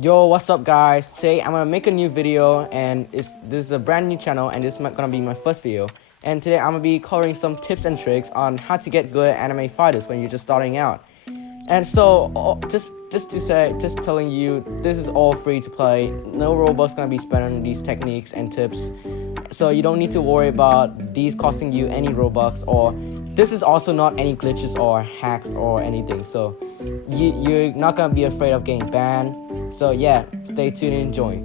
Yo, what's up guys? Today I'm gonna make a new video and this is a brand new channel and this is gonna be my first video. And today I'm gonna be covering some tips and tricks on how to get good at anime fighters when you're just starting out. And so just telling you, this is all free to play. No robux gonna be spent on these techniques and tips. So you don't need to worry about these costing you any robux, or this is also not any glitches or hacks or anything. So you're not gonna be afraid of getting banned. So yeah, stay tuned and enjoy.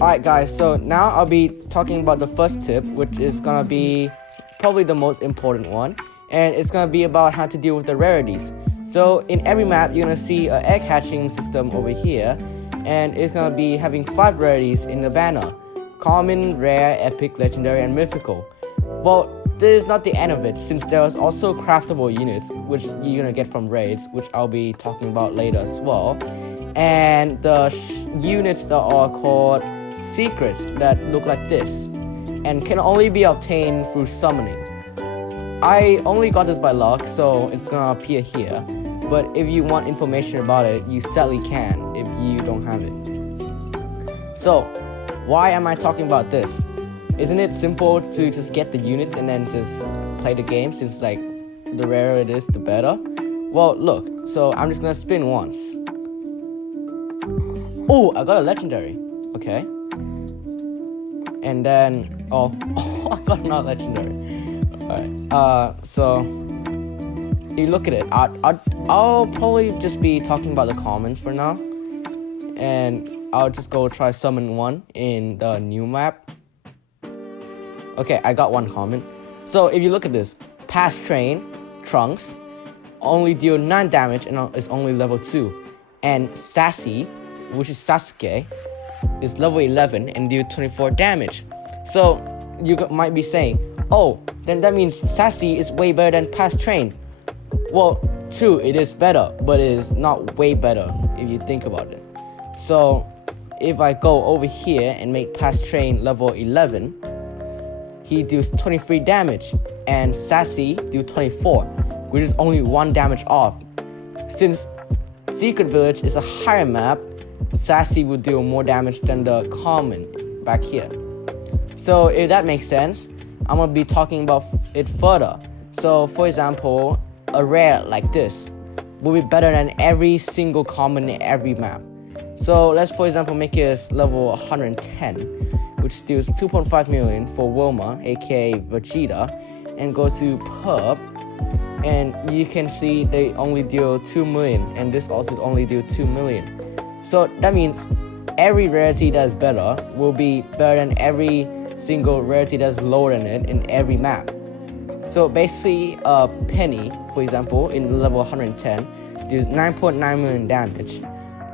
Alright guys, so now I'll be talking about the first tip, which is gonna be probably the most important one, and it's gonna be about how to deal with the rarities. So in every map you're gonna see an egg hatching system over here, and it's gonna be having 5 rarities in the banner: common, rare, epic, legendary, and mythical. Well, this is not the end of it, since there's also craftable units which you're gonna get from raids, which I'll be talking about later as well. And the units that are called secrets that look like this and can only be obtained through summoning. I only got this by luck, so it's gonna appear here, but if you want information about it, you sadly can if you don't have it. So why am I talking about this? Isn't it simple to just get the units and then just play the game, since like the rarer it is the better? Well, look, so I'm just gonna spin once. Oh, I got a legendary. Okay. And then I got another legendary. Alright. So you look at it. I'll probably just be talking about the commons for now. And I'll just go try summon one in the new map. Okay, I got one common. So if you look at this, Pass Train, Trunks, only deal 9 damage and is only level 2. And Sassy, which is Sasuke, is level 11 and deal 24 damage. So you might be saying, oh, then that means Sassy is way better than Pass Train. Well, true, it is better, but it is not way better if you think about it. So if I go over here and make Pass Train level 11, he deals 23 damage and Sassy deals 24, which is only 1 damage off. Since Secret Village is a higher map, Sassy will deal more damage than the common back here. So if that makes sense, I'm gonna be talking about it further. So for example, a rare like this will be better than every single common in every map. So let's for example make it level 110, which deals 2.5 million for Wilma, aka Vegeta, and go to Pub, and you can see they only deal 2 million, and this also only deal 2 million. So that means every rarity that's better will be better than every single rarity that's lower than it in every map. So basically, Penny, for example, in level 110, deals 9.9 million damage.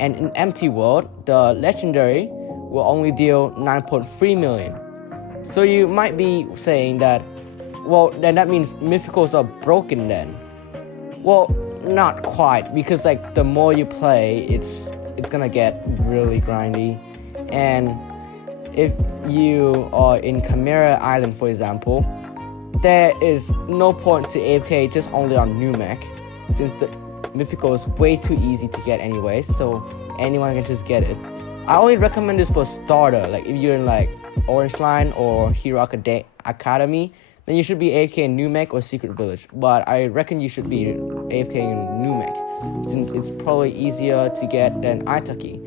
And in Empty World, the legendary will only deal 9.3 million. So you might be saying that, well, then that means mythicals are broken then. Well, not quite, because like the more you play, it's gonna get really grindy. And if you are in Chimera Island, for example, there is no point to AFK just only on new mech, since the mythical is way too easy to get anyway, so anyone can just get it. I only recommend this for starter. Like if you're in like Orange Line or Hero Academy, then you should be AFK in New Mech or Secret Village. But I reckon you should be AFK in New Mech, since it's probably easier to get than Itaki.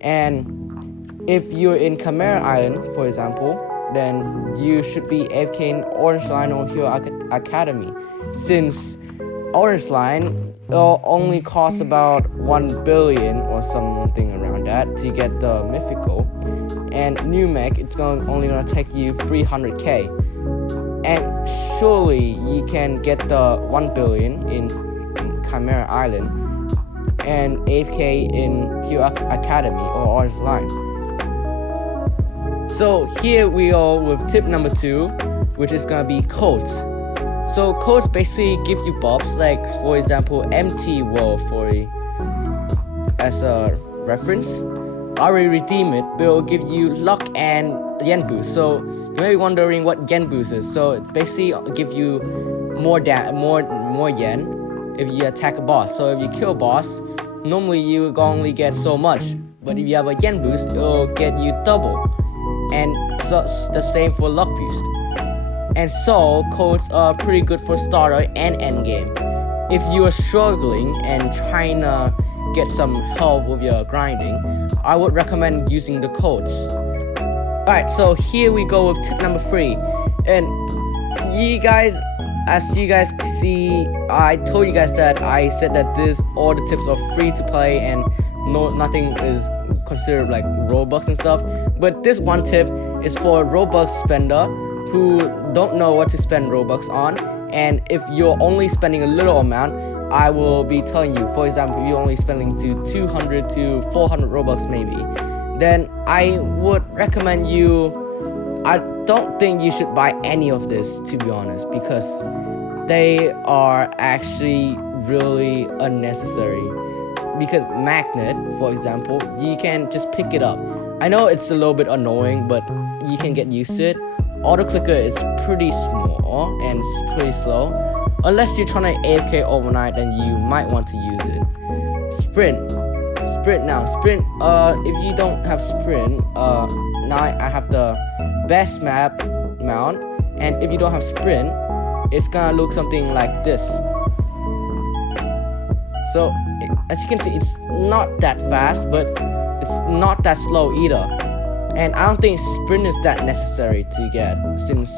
And if you're in Chimera Island, for example, then you should be AFK in Orange Line or Hero Academy, since Orange Line only costs about 1 billion or something around that to get the mythical, and New Mech it's only gonna take you 300k. And surely you can get the 1 billion in Chimera Island and AFK in Hero Academy or Orange Line. So here we are with tip number 2, which is gonna be codes. So codes basically give you buffs, like for example Empty World as a reference. I will redeem it, but it will give you luck and yen boost. So you may be wondering what yen boost is. So it basically give you more yen if you attack a boss. So if you kill a boss, normally you only get so much, but if you have a yen boost, it'll get you double. And so the same for luck boost. And so codes are pretty good for starter and end game. If you are struggling and trying to get some help with your grinding, I would recommend using the codes. Alright, so here we go with tip number 3. And you guys, as you guys see, I told you guys that I said that all the tips are free to play and nothing is considered like robux and stuff. But this one tip is for a robux spender who don't know what to spend robux on. And if you're only spending a little amount, I will be telling you, for example, if you're only spending to 200 to 400 robux maybe, then I would recommend you, I don't think you should buy any of this, to be honest, because they are actually really unnecessary. Because magnet, for example, you can just pick it up. I know it's a little bit annoying, but you can get used to it. Auto clicker is pretty small and it's pretty slow. Unless you're trying to AFK overnight, then you might want to use it. Sprint now. Sprint, if you don't have sprint, now I have the best map mount. And if you don't have sprint, it's gonna look something like this. So, as you can see, it's not that fast, but it's not that slow either. And I don't think sprint is that necessary to get, since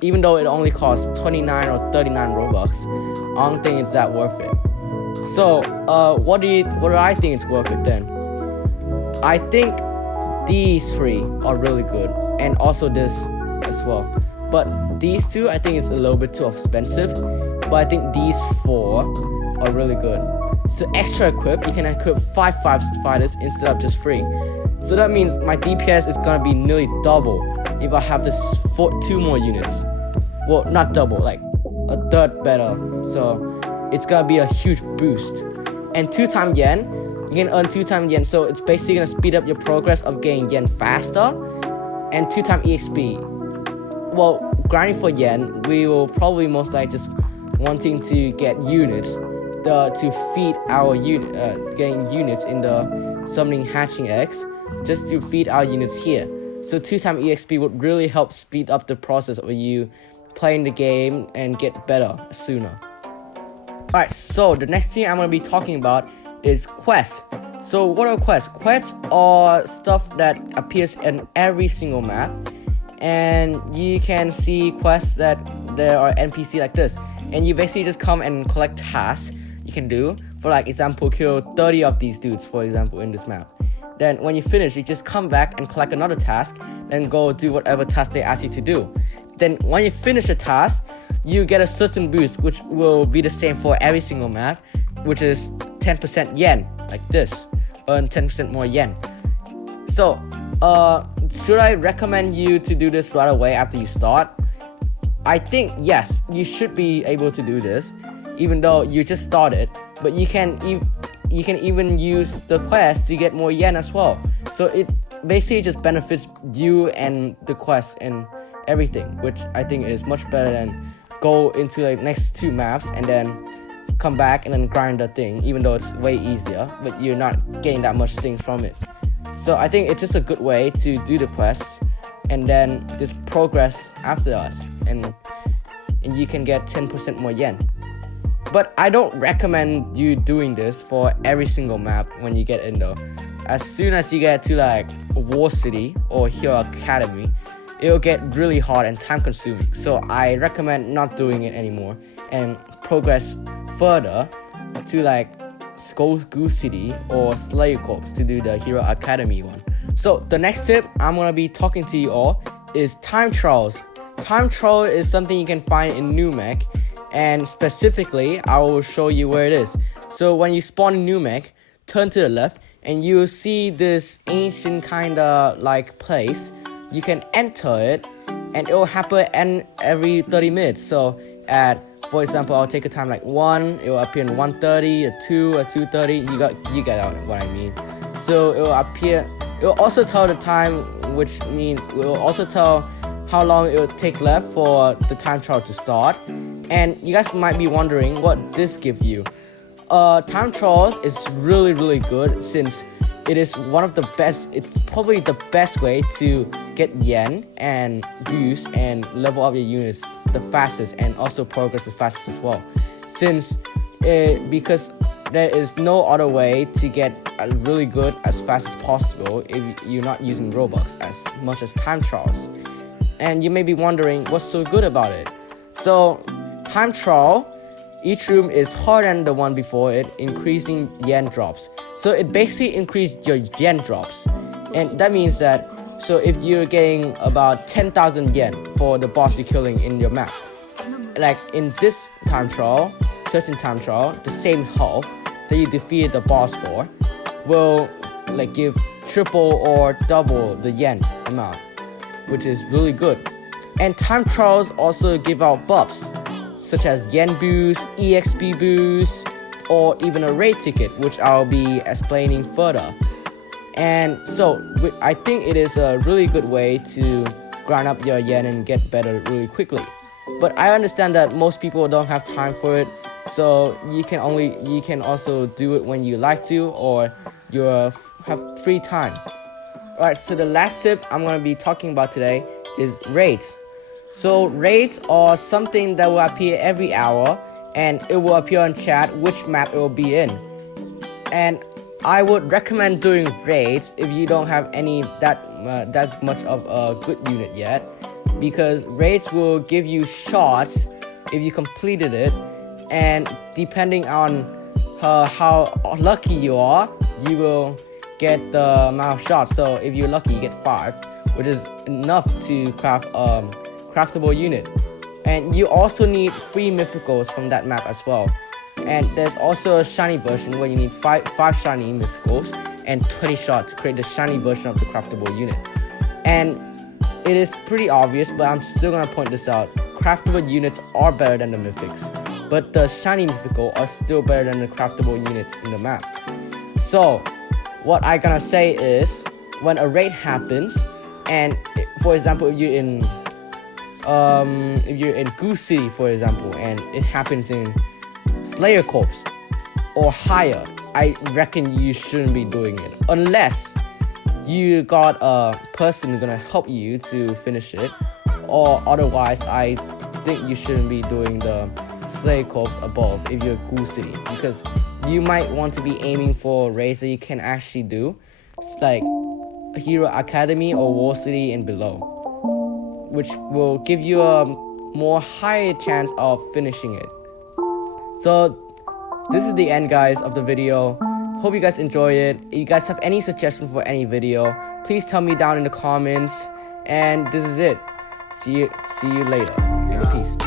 even though it only costs 29 or 39 robux, I don't think it's that worth it. So, what do I think it's worth it then? I think these 3 are really good, and also this as well. But these 2, I think it's a little bit too expensive. But I think these 4 are really good. So extra equip, you can equip 5 fighters instead of just 3. So that means my DPS is gonna be nearly double if I have this 2 more units. Well, not double, like a third better. So it's gonna be a huge boost. And 2 times yen, you can earn 2 times yen. So it's basically gonna speed up your progress of getting yen faster. And 2 times EXP. Well, grinding for yen, we will probably most likely just wanting to get units to feed our getting units in the summoning hatching eggs, just to feed our units here. So 2 times EXP would really help speed up the process of you playing the game and get better sooner. Alright, so the next thing I'm going to be talking about is quests. So what are quests? Quests are stuff that appears in every single map, and you can see quests that there are NPC like this, and you basically just come and collect tasks you can do. For like example, kill 30 of these dudes, for example, in this map. Then when you finish, you just come back and collect another task, then go do whatever task they ask you to do. Then when you finish a task, you get a certain boost, which will be the same for every single map, which is 10% yen, like this. Earn 10% more yen. So, should I recommend you to do this right away after you start? I think yes, you should be able to do this, even though you just started. But you can even use the quest to get more yen as well. So it basically just benefits you and the quest and everything, which I think is much better than go into like next 2 maps and then come back and then grind the thing, even though it's way easier, but you're not getting that much things from it. So I think it's just a good way to do the quest and then just progress after us, and you can get 10% more yen. But I don't recommend you doing this for every single map when you get in though. As soon as you get to like War City or Hero Academy, it'll get really hard and time consuming. So I recommend not doing it anymore and progress further to like Goose City or Slayer Corps to do the Hero Academy one. So the next tip I'm gonna be talking to you all is time trials. Time trial is something you can find in New Mech, and specifically I will show you where it is. So when you spawn in New Mech, turn to the left and you'll see this ancient kinda like place. You can enter it and it will happen every 30 minutes. So at, for example, I'll take a time like 1, it will appear in 1:30, a 2, a 2:30. You get out what I mean. So it will appear. It will also tell the time, which means it will also tell how long it will take left for the time trial to start. And you guys might be wondering what this gives you. Time trials is really good, since it is one of the best. It's probably the best way to get yen and boost and level up your units the fastest, and also progress the fastest as well. Because there is no other way to get really good as fast as possible if you're not using Robux as much as time trials. And you may be wondering what's so good about it. So time trial, each room is harder than the one before it, increasing yen drops. So it basically increased your yen drops. And that means that, so if you're getting about 10,000 yen for the boss you're killing in your map, like in this time trial, certain time trial, the same health that you defeated the boss for will like give triple or double the yen amount, which is really good. And time trials also give out buffs such as yen boost, exp boost, or even a raid ticket, which I'll be explaining further. And so I think it is a really good way to grind up your yen and get better really quickly. But I understand that most people don't have time for it, so you can also do it when you like to, or you have free time. Alright, so the last tip I'm going to be talking about today is raids. So raids are something that will appear every hour, and it will appear on chat which map it will be in. And I would recommend doing raids if you don't have any that much of a good unit yet, because raids will give you shots if you completed it, and depending on how lucky you are, you will get the amount of shots. So if you're lucky, you get 5, which is enough to craft craftable unit. And you also need 3 mythicals from that map as well. And there's also a shiny version where you need 5 shiny mythicals and 20 shots to create the shiny version of the craftable unit. And it is pretty obvious, but I'm still gonna point this out. Craftable units are better than the mythics, but the shiny mythical are still better than the craftable units in the map. So what I gonna say is, when a raid happens, and for example, if you're in Goose City, for example, and it happens in Slayer Corps or higher, I reckon you shouldn't be doing it unless you got a person who's gonna help you to finish it, or otherwise I think you shouldn't be doing the Slayer Corps above if you're Goose City, because you might want to be aiming for raids that you can actually do. It's like Hero Academy or War City and below, which will give you a more higher chance of finishing it. So this is the end, guys, of the video. Hope you guys enjoy it. If you guys have any suggestions for any video, please tell me down in the comments. And this is it. See you later. Peace.